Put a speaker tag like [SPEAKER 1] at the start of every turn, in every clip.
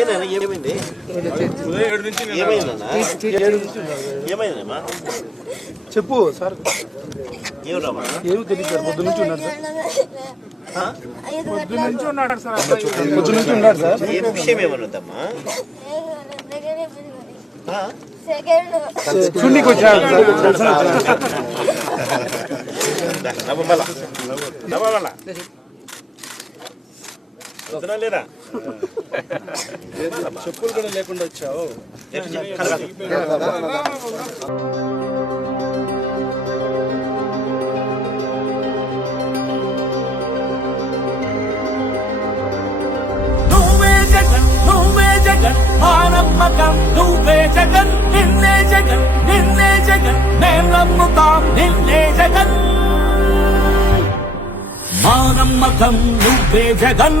[SPEAKER 1] ఏనైనా ఏమైంది ఏమైందన్నా ఏమైందమ్మా
[SPEAKER 2] చెప్పు సార్?
[SPEAKER 1] ఏమన్నా
[SPEAKER 2] ఏమి తెలియదు సార్. పొద్దు నుంచి ఉన్నాడు సార్ పొద్దు నుంచి ఉన్నాడు సార్. పొద్దు నుంచి ఉన్నాడు సార్.
[SPEAKER 1] ఏ విషయం
[SPEAKER 2] వచ్చాడు సార్.
[SPEAKER 1] నవ్వమల నవ్వమల వస్తున్నా లేదా
[SPEAKER 2] చెప్పులు కూడా లేకుండా వచ్చావు
[SPEAKER 3] నువ్వే జగన్ నువ్వే జగన్ మా నమ్మకం నువ్వే జగన్ నిన్నే జగన్ నిన్నే జగన్ మేం నమ్ముతాం నిన్నే జగన్. మా నమ్మకం నువ్వే జగన్.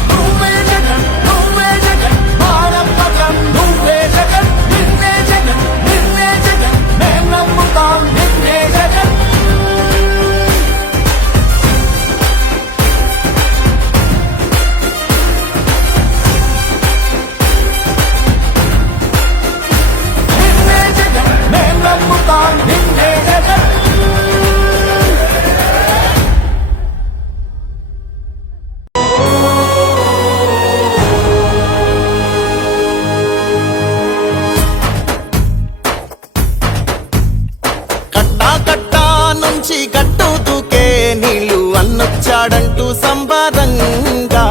[SPEAKER 4] అన్నొచ్చాడంటూ సంబరంగా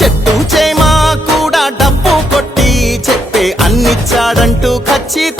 [SPEAKER 4] చెట్టు చేమా కూడా డబ్బు కొట్టి చెప్పే అన్నిచ్చాడంటూ ఖచ్చితంగా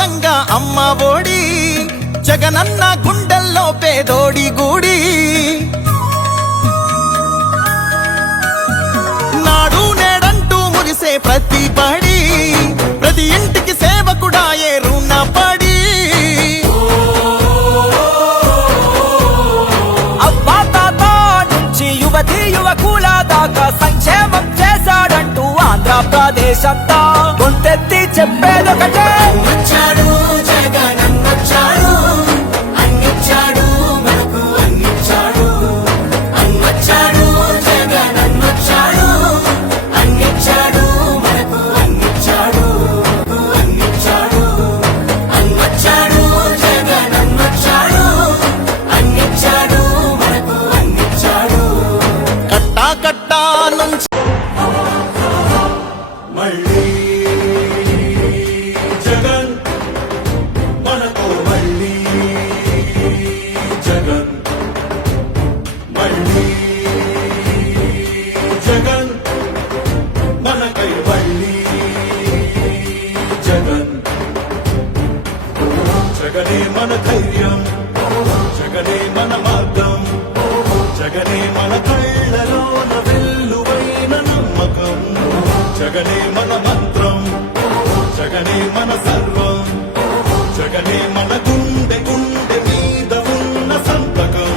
[SPEAKER 4] ఆదర్శంగా అమ్మ ఓడి జగనన్న గుండెల్లో పేదోడి గూడి. నాడు నేడంటూ మురిసే ప్రతి పడి ప్రతి ఇంటికి సేవకుడా ఏ రుణపడి
[SPEAKER 3] అబ్బా తాత నుంచి యువతి యువకుల దాకా సంక్షేమం చేశాడంటూ ఆంధ్రప్రదేశ్ అంతా గొంతెత్తి చెప్పేదొకటే.
[SPEAKER 4] జగనే
[SPEAKER 3] మన గుండె గుండె మీద ఉన్న సంతకం.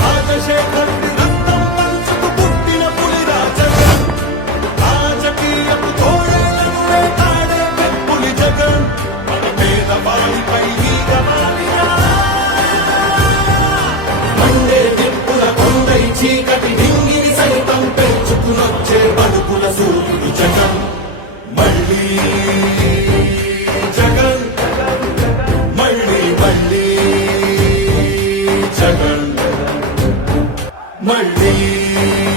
[SPEAKER 3] రాజశేఖర్ రక్తం మనసుకు పుట్టిన పులి రాజగం రాజకీయపు తోడేళ్ళను వేటాడే పెప్పులి జగన్. మన పేదవాడిపై ఈగ మండే నిప్పుల కొండై చీకటి నింగిని సైతం పెంచుకునొచ్చే బడుకుల సూర్యుడు జగన్. మళ్ళీ జగన్. మళ్ళీ